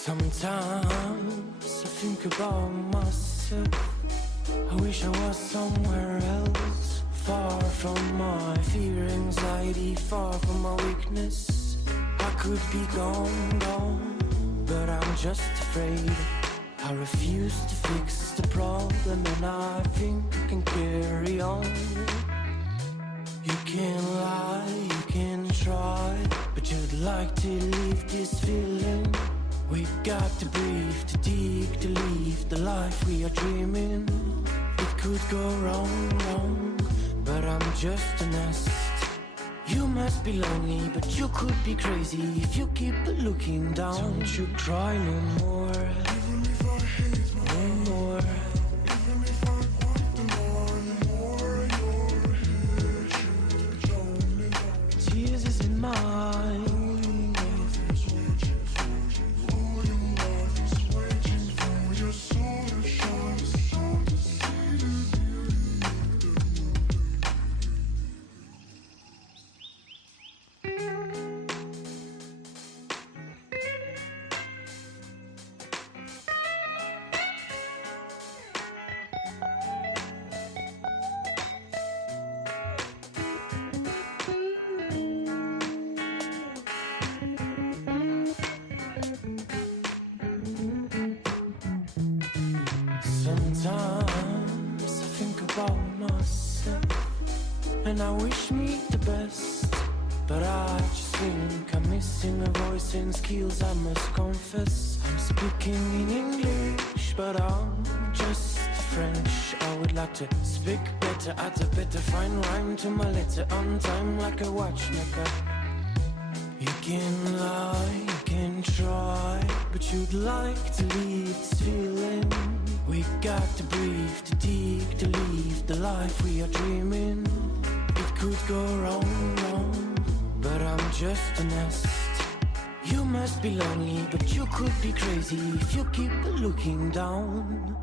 Sometimes I think about myself. I wish I was somewhere else, far from my fear, anxiety, far from my weakness. I could be gone, but I'm just afraid. I refuse to fix the problem, and I think I can carry on. You can lie, you can try, but you'd like to leave this feeling. We got to breathe, to dig, to leave the life we are dreaming. It could go wrong, but I'm just a nest. You must be lonely, but you could be crazy if you keep looking down. Don't you cry no more, even if I hate no more. Even if I want the more you're here, lonely. Tears is in mine. Sometimes I think about myself, and I wish me the best, but I just think I'm missing a voice and skills. I must confess, I'm speaking in English, but I'm just French. I would like to speak better, I'd better find rhyme to my letter on time like a watchmaker. You can lie, you can try, but you'd like to leave this feeling. We got to breathe, to dig, to leave the life we are dreaming. It could go wrong, but I'm just a nest. You must be lonely, but you could be crazy if you keep looking down.